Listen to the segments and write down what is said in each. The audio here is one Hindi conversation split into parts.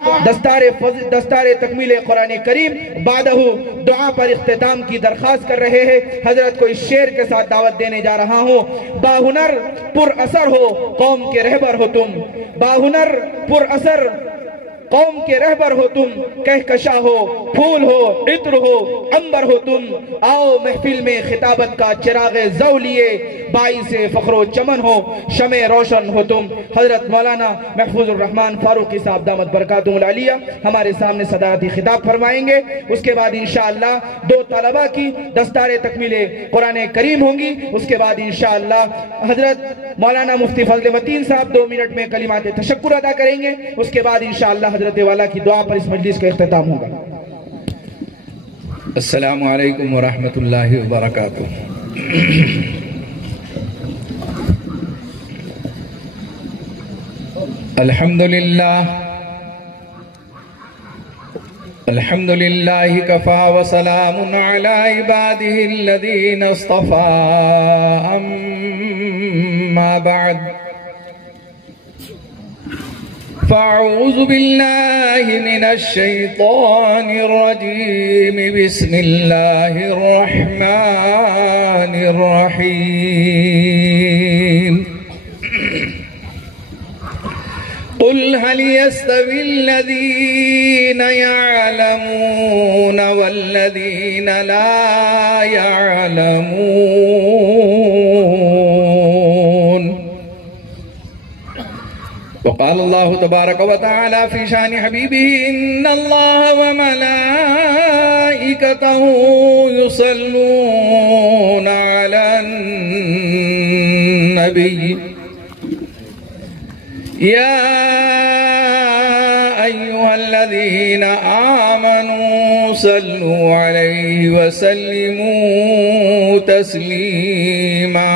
दस्तारे तकमील कुरान करीम बादहू दुआ पर इख्तिताम की दरख्वास्त कर रहे हैं। हजरत को इस शेर के साथ दावत देने जा रहा हूँ। बाहुनर पुर असर हो कौम के रहबर हो तुम, बाहुनर पुर असर कौम के रहबर हो तुम, कहकशा हो फूल हो इत्र हो अंबर हो तुम, आओ महफिल में खिताबत का चिराग ज़ौ लिए, बाई से फ़ख्रो चमन हो शमे रोशन हो तुम। हजरत मौलाना महफूजुर रहमान फारूकी साहब दामत बरकातुहुल आलिया हमारे सामने सदारती खिताब फरमाएंगे। उसके बाद इंशाअल्लाह दो तलबा की दस्तारे तकमीले कुरान करीम होंगी। उसके बाद इंशाअल्लाह हजरत मौलाना मुफ्ती फजल मतीन साहब 2 मिनट में कलिमात तशक्कुर अदा करेंगे। उसके बाद इंशाअल्लाह हजरत वाला की दुआ पर इस मजलिस का इख्तिताम होगा। अस्सलामु अलैकुम व रहमतुल्लाहि व बरकातुहू। अल्हम्दुलिल्लाह कफ़ा व सलामुन अला इबादिहिल्लज़ीना इस्तफ़ा, अम्मा बअद, फ़अऊज़ु बिल्लाहि मिनश शैतानिर रजीम, बिस्मिल्लाहिर रहमानिर रहीम। क़ुल हल यस्तविल्लज़ीना यअलमून वल्लज़ीना ला यअलमून। वक़ाल अल्लाहु तबारक व तआला फ़ी शानि हबीबिही, इन्नल्लाह व मलाइकतहू युसल्लूना अलन नबी, या अय्युहल्लज़ीना आमनू सल्लू अलैहि व सल्लिमू तस्लीमा।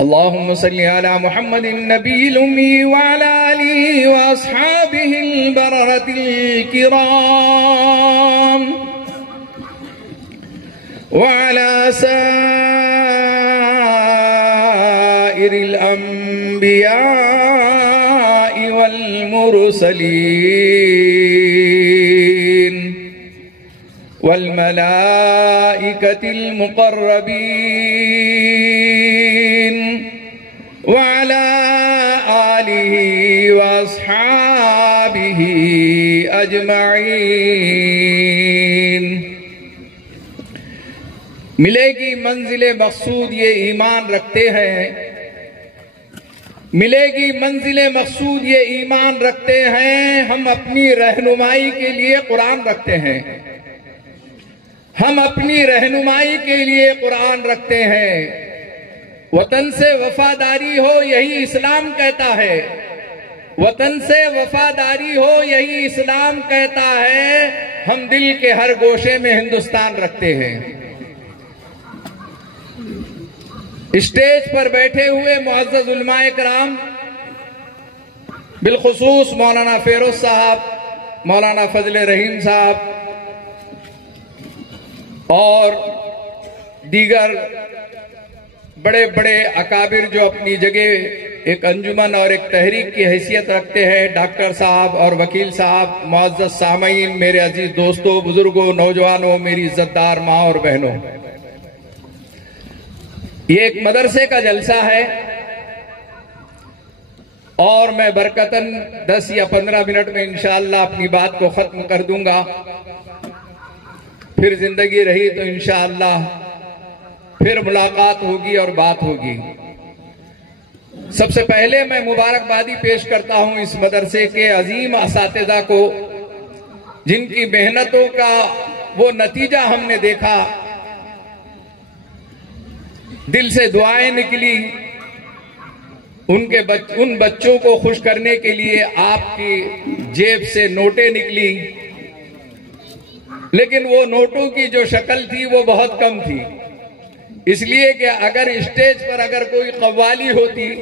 अल्लाहुम्मा सल्लि अला मुहम्मदिन नबिय्यिल उम्मी व अला आलिहि व अस्हाबिहिल बररतिल किराम व अला साइरिल अंबिया'i वल मुरसलीन वल मलाइकतिल मुक़र्रबीन व अला आलिहि व अस्हाबिहि अजमईन। मिलेगी मंजिले मकसूद ये ईमान रखते हैं, मिलेगी मंजिले मकसूद ये ईमान रखते हैं। हम अपनी रहनुमाई के लिए कुरान रखते हैं, हम अपनी रहनुमाई के लिए कुरान रखते हैं। वतन से वफादारी हो यही इस्लाम कहता है, वतन से वफादारी हो यही इस्लाम कहता है। हम दिल के हर गोशे में हिंदुस्तान रखते हैं। स्टेज पर बैठे हुए मुअज़्ज़ज़ उलमाए कराम, बिलखुसूस मौलाना फेरोज साहब, मौलाना फजल रहीम साहब और दीगर बड़े बड़े अकाबिर जो अपनी जगह एक अंजुमन और एक तहरीक की हैसियत रखते हैं, डॉक्टर साहब और वकील साहब, मुअज़्ज़ज़ सामईन, मेरे अजीज दोस्तों, बुजुर्गों, नौजवानों, मेरी इज्जतदार माँ और बहनों, ये एक मदरसे का जलसा है और मैं बरकतन 10 या 15 मिनट में इंशाअल्लाह अपनी बात को खत्म कर दूंगा। फिर जिंदगी रही तो इंशाअल्लाह फिर मुलाकात होगी और बात होगी। सबसे पहले मैं मुबारकबादी पेश करता हूं इस मदरसे के अजीम असातिज़ा को, जिनकी मेहनतों का वो नतीजा हमने देखा, दिल से दुआएं निकली, उन बच्चों को खुश करने के लिए आपकी जेब से नोटें निकली, लेकिन वो नोटों की जो शक्ल थी वो बहुत कम थी। इसलिए कि अगर स्टेज पर अगर कोई कव्वाली होती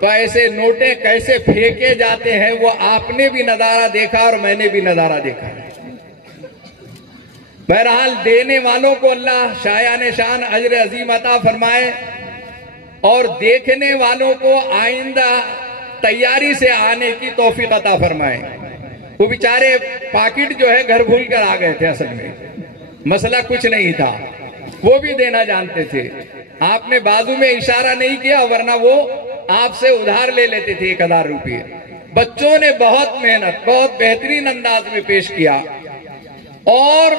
तो ऐसे नोटें कैसे फेंके जाते हैं वो आपने भी नजारा देखा और मैंने भी नजारा देखा। बहरहाल देने वालों को अल्लाह शायान शान अजर अजीम अता फरमाए और देखने वालों को आइंदा तैयारी से आने की तौफीक अता फरमाए। वो बेचारे पाकिट जो है घर भूल कर आ गए थे, असल में मसला कुछ नहीं था, वो भी देना जानते थे। आपने बाजू में इशारा नहीं किया, वरना वो आपसे उधार ले लेते थे 1000 रुपये। बच्चों ने बहुत मेहनत, बहुत बेहतरीन अंदाज में पेश किया और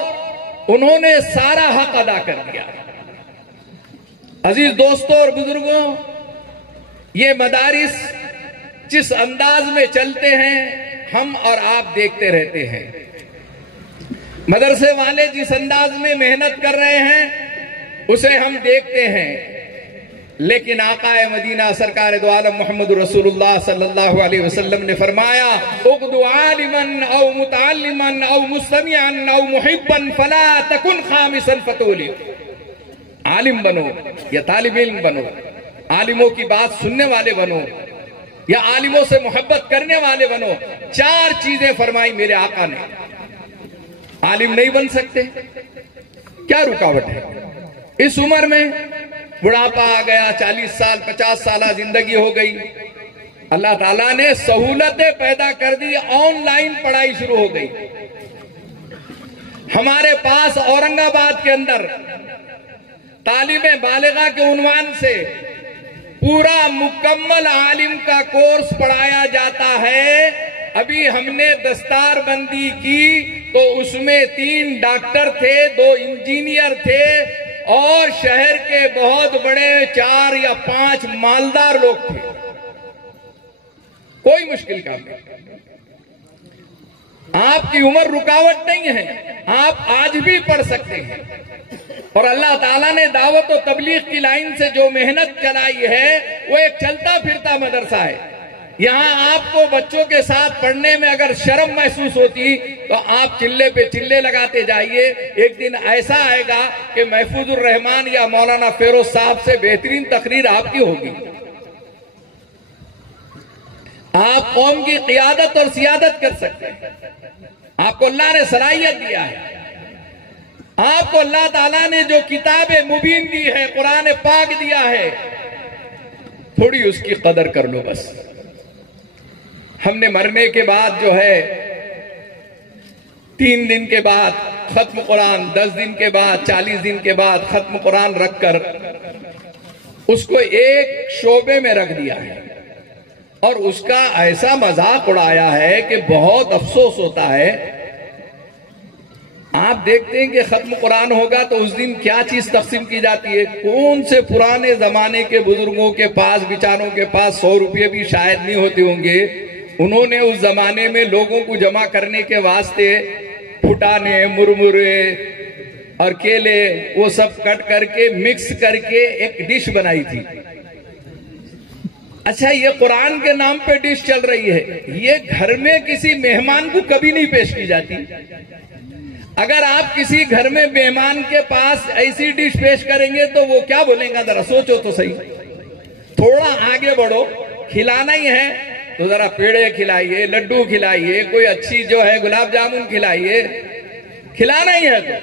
उन्होंने सारा हक अदा कर दिया। अजीज दोस्तों और बुजुर्गों, ये मदारिस जिस अंदाज में चलते हैं हम और आप देखते रहते हैं। मदरसे वाले जिस अंदाज में मेहनत कर रहे हैं उसे हम देखते हैं, लेकिन आकाए मदीना सरकार दो आलम मोहम्मद रसूलुल्लाह सल्लल्लाहु अलैहि वसल्लम ने फरमाया, उक़्दु आलिमन औ मुतअल्लिमन औ मुस्तमिअन औ मुहिब्बन फला तकुन खामिसन फतूली। आलिम बनो या तालिब इल्म बनो, आलिमों की बात सुनने वाले बनो या आलिमों से मोहब्बत करने वाले बनो। 4 चीजें फरमाई मेरे आका ने। आलिम नहीं बन सकते, क्या रुकावट है? इस उम्र में बुढ़ापा आ गया, 40 साल 50 साल जिंदगी हो गई, अल्लाह ताला ने सहूलतें पैदा कर दी, ऑनलाइन पढ़ाई शुरू हो गई। हमारे पास औरंगाबाद के अंदर तालीमे बालिगा के उन्वान से पूरा मुकम्मल आलिम का कोर्स पढ़ाया जाता है। अभी हमने दस्तारबंदी की तो उसमें 3 डॉक्टर थे, 2 इंजीनियर थे और शहर के बहुत बड़े 4 या 5 मालदार लोग थे। कोई मुश्किल काम नहीं, आपकी उम्र रुकावट नहीं है, आप आज भी पढ़ सकते हैं। और अल्लाह ताला ने दावत और तबलीग की लाइन से जो मेहनत चलाई है वो एक चलता फिरता मदरसा है। यहाँ आपको बच्चों के साथ पढ़ने में अगर शर्म महसूस होती तो आप चिल्ले पे चिल्ले लगाते जाइए। एक दिन ऐसा आएगा कि महफूजुर रहमान या मौलाना फेरोज साहब से बेहतरीन तकरीर आपकी होगी। आप कौम की क़ियादत और सियादत कर सकते हैं, आपको अल्लाह ने सलाहियत दिया है। आपको अल्लाह ताला ने जो किताब मुबीन दी है, कुरान पाक दिया है, थोड़ी उसकी कदर कर लो बस। हमने मरने के बाद जो है 3 दिन के बाद खत्म कुरान, 10 दिन के बाद, 40 दिन के बाद खत्म कुरान रखकर उसको एक शोबे में रख दिया है और उसका ऐसा मजाक उड़ाया है कि बहुत अफसोस होता है। आप देखते हैं कि खत्म कुरान होगा तो उस दिन क्या चीज तकसीम की जाती है। कौन से पुराने जमाने के बुजुर्गों के पास, बिचारों के पास 100 रुपये भी शायद नहीं होते होंगे, उन्होंने उस जमाने में लोगों को जमा करने के वास्ते फुटाने, मुरमुरे और केले वो सब कट करके मिक्स करके एक डिश बनाई थी। अच्छा, ये कुरान के नाम पे डिश चल रही है, ये घर में किसी मेहमान को कभी नहीं पेश की जाती। अगर आप किसी घर में मेहमान के पास ऐसी डिश पेश करेंगे तो वो क्या बोलेंगे, जरा सोचो तो सही। थोड़ा आगे बढ़ो, खिलाना ही है तो जरा पेड़े खिलाइए, लड्डू खिलाइए, कोई अच्छी जो है गुलाब जामुन खिलाइए, खिलाना ही है तो।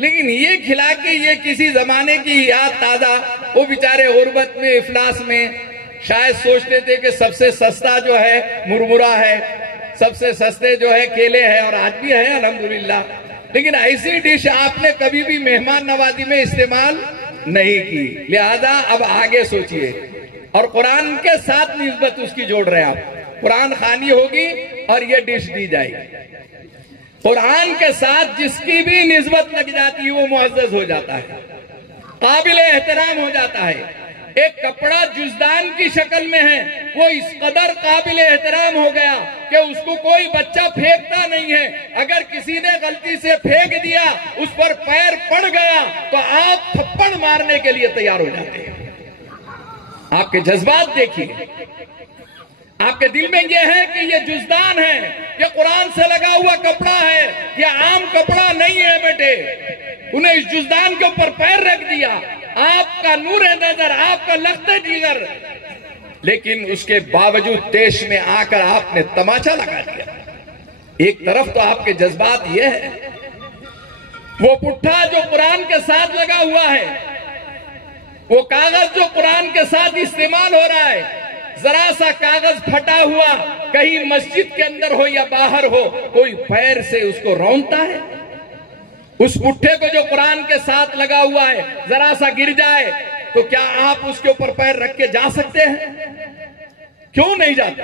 लेकिन ये खिला के ये किसी जमाने की याद ताजा, वो बेचारे गुर्बत में, इफलास में शायद सोचते थे कि सबसे सस्ता जो है मुरमुरा है, सबसे सस्ते जो है केले हैं, और आज भी है अल्हम्दुलिल्लाह। लेकिन ऐसी डिश आपने कभी भी मेहमान नवाजी में इस्तेमाल नहीं की। लिहाजा अब आगे सोचिए और कुरान के साथ निस्बत उसकी जोड़ रहे हैं आप। कुरान खानी होगी और ये डिश दी जाएगी। कुरान के साथ जिसकी भी निस्बत लग जाती है वो मुअज़्ज़ज़ हो जाता है, काबिल एहतराम हो जाता है। एक कपड़ा जुज़दान की शक्ल में है, वो इस कदर काबिल एहतराम हो गया कि उसको कोई बच्चा फेंकता नहीं है। अगर किसी ने गलती से फेंक दिया, उस पर पैर पड़ गया तो आप थप्पड़ मारने के लिए तैयार हो जाते हैं। आपके जज्बात देखिए, आपके दिल में यह है कि ये जुज़दान है, ये कुरान से लगा हुआ कपड़ा है, ये आम कपड़ा नहीं है बेटे। उन्हें इस जुज़दान के ऊपर पैर रख दिया, आपका नूर नजर, आपका लख्ते जिगर, लेकिन उसके बावजूद देश में आकर आपने तमाचा लगा दिया। एक तरफ तो आपके जज्बात ये है, वो पुट्ठा जो कुरान के साथ लगा हुआ है, वो कागज जो कुरान के साथ इस्तेमाल हो रहा है, जरा सा कागज फटा हुआ कहीं मस्जिद के अंदर हो या बाहर हो, कोई पैर से उसको रौंदता है? उस पुट्ठे को जो कुरान के साथ लगा हुआ है, जरा सा गिर जाए तो क्या आप उसके ऊपर पैर रख के जा सकते हैं? क्यों नहीं जाते?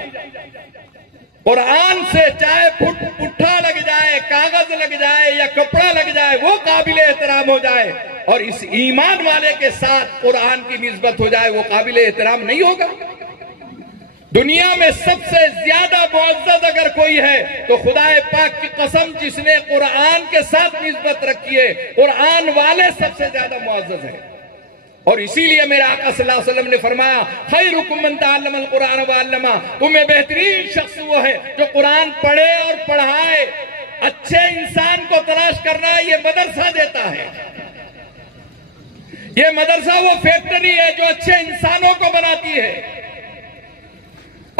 कुरान से चाहे पुट्ठा लग जाए, कागज लग जाए या कपड़ा लग जाए, वो काबिले एहतराम हो जाए, और इस ईमान वाले के साथ कुरान की निस्बत हो जाए, वो काबिले एहतराम नहीं होगा। दुनिया में सबसे ज्यादा मुअज़्ज़ज़ अगर कोई है तो खुदाए पाक की कसम, जिसने कुरान के साथ निस्बत रखी है, कुरान वाले सबसे ज्यादा मुअज़्ज़ज़ है। और इसीलिए मेरे आका सल्लल्लाहु अलैहि वसल्लम ने फरमाया, खैरुकुम मन तअल्लमल कुरान व अल्लमा, तुम्हें बेहतरीन शख्स वो है जो कुरान पढ़े और पढ़ाए। अच्छे इंसान को तलाश करना, ये मदरसा देता है। ये मदरसा वो फैक्ट्री है जो अच्छे इंसानों को बनाती है।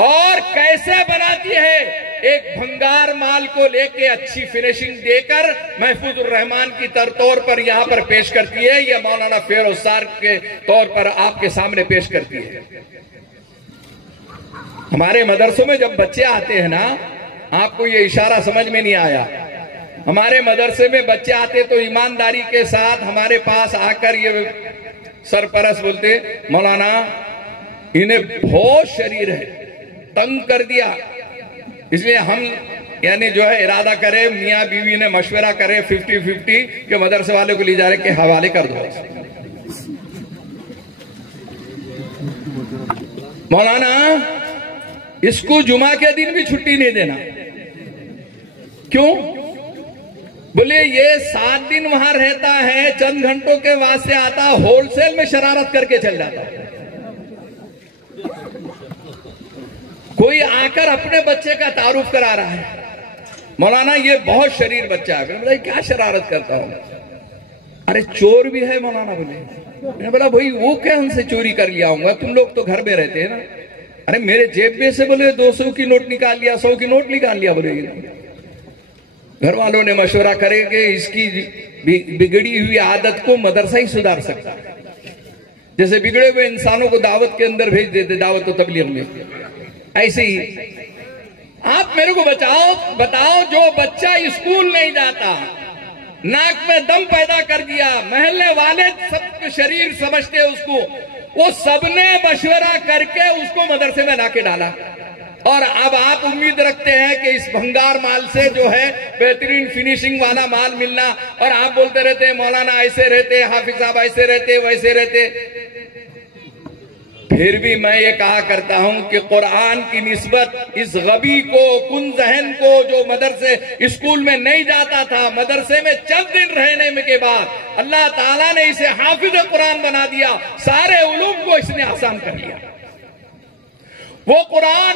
और कैसे बनाती है? एक भंगार माल को लेके अच्छी फिनिशिंग देकर महफूजुर रहमान की तौर पर यहां पर पेश करती है, या मौलाना फेरोज सार के तौर पर आपके सामने पेश करती है। हमारे मदरसों में जब बच्चे आते हैं ना, आपको ये इशारा समझ में नहीं आया, हमारे मदरसे में बच्चे आते तो ईमानदारी के साथ हमारे पास आकर ये सरपरस बोलते, मौलाना इन्हें बहुत शरीर है, तंग कर दिया, इसलिए हम यानी जो है इरादा करें, मियाँ बीवी ने मशवरा करे 50-50 के मदरसे वाले को ले जा रहे के हवाले कर दो। मौलाना इसको जुमा के दिन भी छुट्टी नहीं देना। क्यों? बोले ये 7 दिन वहां रहता है, चंद घंटों के वास्ते आता, होलसेल में शरारत करके चल जाता। कोई आकर अपने बच्चे का तारुफ करा रहा है, मौलाना ये बहुत शरीर बच्चा है। बोला क्या शरारत करता हूं? अरे चोर भी है मौलाना। बोले, मैंने बोला भाई वो क्या हमसे चोरी कर लिया आऊंगा, तुम लोग तो घर में रहते हैं ना। अरे मेरे जेब में से बोले 200 की नोट निकाल लिया, 100 की नोट निकाल लिया। बोले घर वालों ने मशवरा करे कि इसकी बिगड़ी हुई आदत को मदरसा ही सुधार सकता है। जैसे बिगड़े हुए इंसानों को दावत के अंदर भेज देते, दावत और तबलीग में, ऐसे ही आप मेरे को बताओ जो बच्चा स्कूल नहीं जाता, नाक में दम पैदा कर दिया, महल्ले वाले सब शरीर समझते उसको, वो सबने मशवरा करके उसको मदरसे में लाके डाला, और अब आप उम्मीद रखते हैं कि इस भंगार माल से जो है बेहतरीन फिनिशिंग वाला माल मिलना, और आप बोलते रहते हैं मौलाना ऐसे रहते, हाफिज साहब ऐसे रहते, वैसे रहते। फिर भी मैं ये कहा करता हूं कि कुरान की निस्बत इस गबी को, कुन जहन को, जो मदरसे स्कूल में नहीं जाता था, मदरसे में चंद दिन रहने के बाद अल्लाह ताला ने इसे हाफिज कुरान बना दिया, सारे उलूम को इसने आसान कर लिया। वो कुरान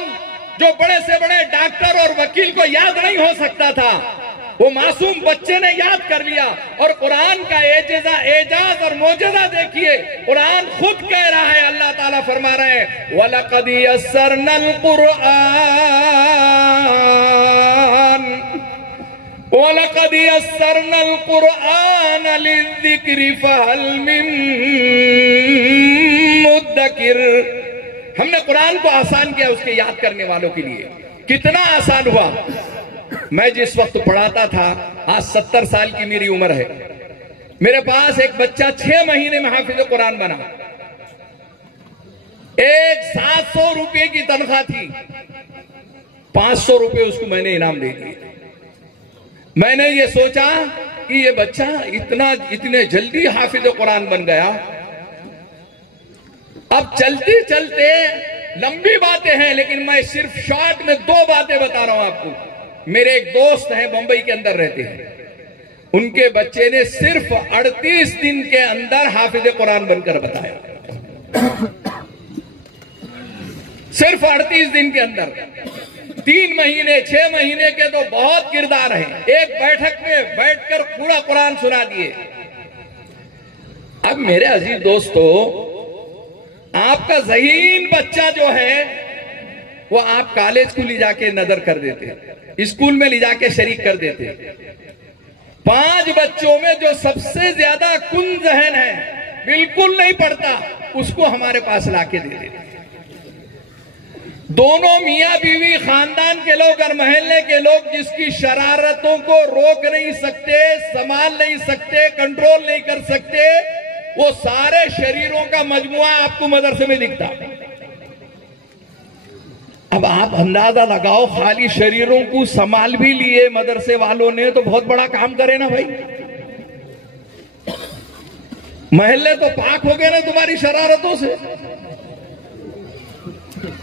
जो बड़े से बड़े डॉक्टर और वकील को याद नहीं हो सकता था, वो मासूम बच्चे ने याद कर लिया। और कुरान का एजाज और मोजज़ा देखिए, कुरान खुद कह रहा है, अल्लाह ताला फरमा रहे हैं, वलक़द यस्सरनल कुरआन लिज़्ज़िक्रि फहल मिन मुद्दकिर। हमने कुरान को आसान किया उसके याद करने वालों के लिए। कितना आसान हुआ। मैं जिस वक्त पढ़ाता था, आज 70 साल की मेरी उम्र है, मेरे पास एक बच्चा 6 महीने में हाफिज कुरान बना। एक 700 रुपए की तनख्वाह थी, 500 रुपए उसको मैंने इनाम दे दिए। मैंने ये सोचा कि ये बच्चा इतने जल्दी हाफिज कुरान बन गया। अब चलते चलते लंबी बातें हैं, लेकिन मैं सिर्फ शॉर्ट में 2 बातें बता रहा हूं आपको। मेरे एक दोस्त हैं, बंबई के अंदर रहते हैं, उनके बच्चे ने सिर्फ 38 दिन के अंदर हाफिज कुरान बनकर बताया। सिर्फ 38 दिन के अंदर। 3 महीने 6 महीने के तो बहुत किरदार हैं, एक बैठक में बैठकर पूरा कुरान सुना दिए। अब मेरे अजीज दोस्तों, आपका ज़हीन बच्चा जो है वो आप कॉलेज को ले जाके नजर कर देते, स्कूल में ले जाके शरीक कर देते। 5 बच्चों में जो सबसे ज्यादा कुन ज़हन है, बिल्कुल नहीं पढ़ता, उसको हमारे पास लाके दे देते। दोनों मियां बीवी, खानदान के लोग और मोहल्ले के लोग जिसकी शरारतों को रोक नहीं सकते, संभाल नहीं सकते, कंट्रोल नहीं कर सकते, वो सारे शरीरों का मजमुआ आपको मदरसे में दिखता। अब आप अंदाजा लगाओ, खाली शरीरों को संभाल भी लिए मदरसे वालों ने तो बहुत बड़ा काम करे ना भाई। महल्ले तो पाक हो गए ना तुम्हारी शरारतों से।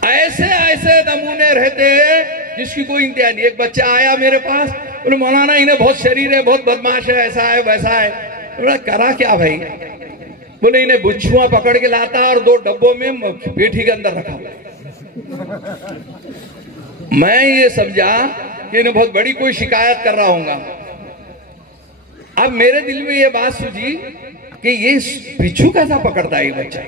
ऐसे ऐसे नमूने रहते हैं जिसकी कोई इंतहा नहीं। एक बच्चा आया मेरे पास, बोले मौलाना इन्हें बहुत शरीर है, बहुत बदमाश है, ऐसा है वैसा है। बोला करा क्या भाई? बोले इन्हें बुच्छुआ पकड़ के लाता और 2 डब्बों में पेठी के अंदर रखा। मैं ये समझा कि इन्हें बहुत बड़ी कोई शिकायत कर रहा हूंगा। अब मेरे दिल में ये बात सूझी कि ये बिच्छू कैसा पकड़ता है ये बच्चा।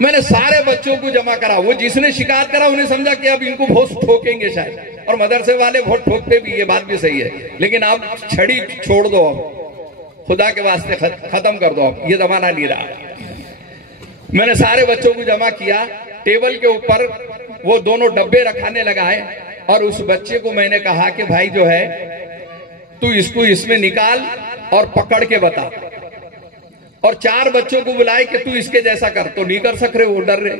मैंने सारे बच्चों को जमा करा। वो जिसने शिकायत करा उन्हें समझा कि अब इनको बहुत ठोकेंगे शायद, और मदरसे वाले बहुत ठोकते भी, ये बात भी सही है। लेकिन आप छड़ी छोड़ दो, अब खुदा के वास्ते खत्म कर दो, अब ये जमाना नहीं रहा। मैंने सारे बच्चों को जमा किया, टेबल के ऊपर वो दोनों डब्बे रखाने लगाए, और उस बच्चे को मैंने कहा कि भाई जो है तू इसको इसमें निकाल और पकड़ के बता। और 4 बच्चों को बुलाए कि तू इसके जैसा कर, तो नहीं कर सक रहे, वो डर रहे।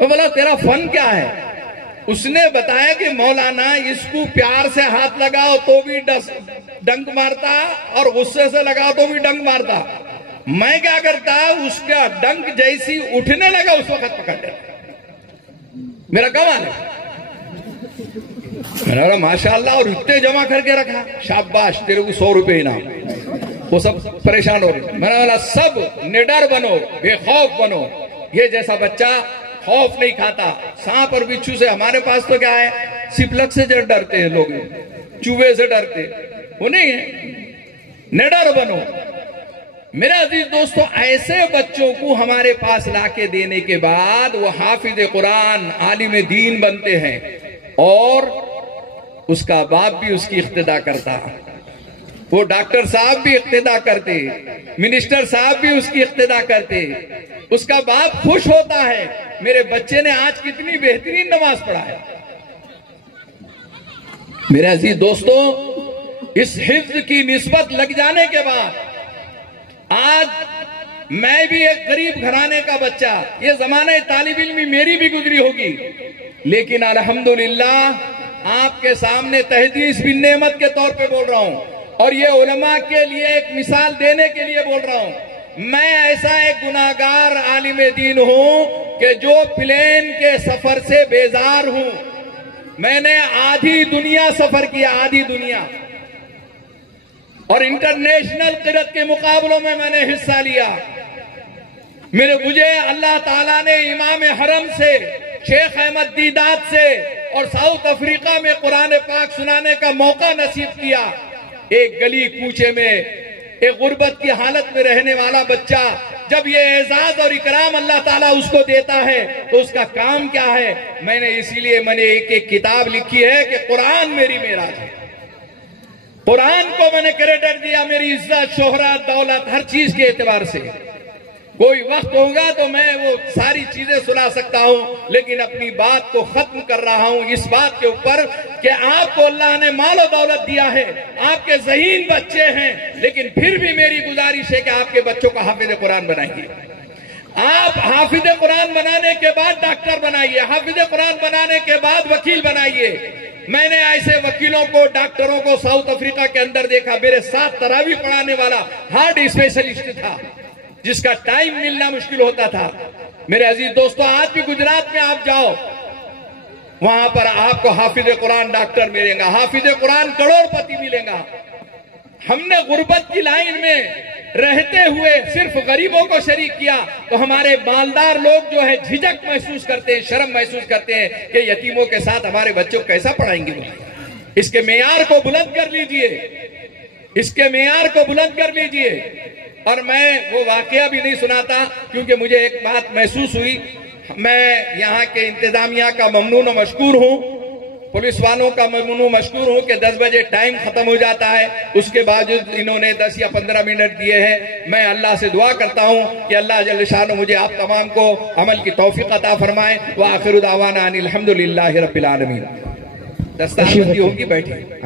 मैं बोला तेरा फन क्या है? उसने बताया कि मौलाना इसको प्यार से हाथ लगाओ तो भी डंक मारता, और गुस्से से लगाओ तो भी डंक मारता। मैं क्या करता, उसका डंक जैसी उठने लगा उस वक्त पकड़ लिया। मेरा कमाल है। मैंने बोला माशाल्लाह, और इतने जमा करके रखा, शाबाश तेरे को 100 रुपए इनाम। वो सब परेशान हो रहे। मैंने बोला सब निडर बनो, बेखौफ बनो। ये जैसा बच्चा खौफ नहीं खाता। सांप और बिच्छू से, हमारे पास तो क्या है, सिपलक से डरते हैं लोग, चूहे से डरते, वो नहीं है। निडर बनो। मेरे अजीज दोस्तों, ऐसे बच्चों को हमारे पास लाके देने के बाद वो हाफिज कुरान, आलिम दीन बनते हैं, और उसका बाप भी उसकी इख्तिदा करता, वो डॉक्टर साहब भी इख्तिदा करते, मिनिस्टर साहब भी उसकी इख्तिदा करते, उसका बाप खुश होता है मेरे बच्चे ने आज कितनी बेहतरीन नमाज पढ़ा है। मेरे अजीज दोस्तों, इस हिफ्ज की निस्बत लग जाने के बाद आज मैं भी एक गरीब घराने का बच्चा, ये जमाने तालिब इल्मी मेरी भी गुजरी होगी, लेकिन अल्हम्दुलिल्लाह आपके सामने तहदीस बिन नेमत के तौर पे बोल रहा हूं, और ये उलमा के लिए एक मिसाल देने के लिए बोल रहा हूं। मैं ऐसा एक गुनाहगार आलिम दीन हूं कि जो प्लेन के सफर से बेजार हूं। मैंने आधी दुनिया सफर किया, आधी दुनिया, और इंटरनेशनल किरत के मुकाबलों में मैंने हिस्सा लिया। मुझे अल्लाह ताला ने इमाम हरम से, शेख अहमद दीदात से और साउथ अफ्रीका में कुरान पाक सुनाने का मौका नसीब किया। एक गली कूचे में एक गुर्बत की हालत में रहने वाला बच्चा, जब ये एजाज और इकराम अल्लाह ताला उसको देता है तो उसका काम क्या है। मैंने इसीलिए एक किताब लिखी है कि कुरान मेरी मेराज है। कुरान को मैंने क्रेडिट दिया मेरी इज्जत, शोहरत, दौलत, हर चीज के एतबार से। कोई वक्त होगा तो मैं वो सारी चीजें सुना सकता हूं, लेकिन अपनी बात को खत्म कर रहा हूं इस बात के ऊपर कि आपको अल्लाह ने माल और दौलत दिया है, आपके ज़हीन बच्चे हैं, लेकिन फिर भी मेरी गुजारिश है कि आपके बच्चों को हाफिज कुरान बनाइए। आप हाफिज कुरान बनाने के बाद डॉक्टर बनाइए, हाफिज कुरान बनाने के बाद वकील बनाइए। मैंने ऐसे वकीलों को, डॉक्टरों को साउथ अफ्रीका के अंदर देखा। मेरे साथ तरावी पढ़ाने वाला हार्ट स्पेशलिस्ट था जिसका टाइम मिलना मुश्किल होता था। मेरे अजीज दोस्तों, आज भी गुजरात में आप जाओ, वहां पर आपको हाफिज कुरान डॉक्टर मिलेगा, हाफिज कुरान करोड़पति मिलेगा। हमने गुर्बत की लाइन में रहते हुए सिर्फ गरीबों को शरीक किया तो हमारे मालदार लोग जो है झिझक महसूस करते हैं, शर्म महसूस करते हैं कि यतीमों के साथ हमारे बच्चों को कैसा पढ़ाएंगे। इसके मेयार को बुलंद कर लीजिए, इसके मेयार को बुलंद कर लीजिए। और मैं वो वाकया भी नहीं सुनाता क्योंकि मुझे एक बात महसूस हुई। मैं यहाँ के इंतजामिया का ममनून और मशकूर हूँ पुलिस वालों का ममनू मशकूर हूं कि 10 बजे टाइम खत्म हो जाता है, उसके बावजूद इन्होंने 10 या 15 मिनट दिए हैं। मैं अल्लाह से दुआ करता हूं कि अल्लाह जल्ल शान मुझे आप तमाम को अमल की तौफीक अता फरमाए। व आखिर दावाना अनिल हम्दुलिल्लाहि रब्बिल आलमीन। दस्तारबंदी होगी, बैठिए।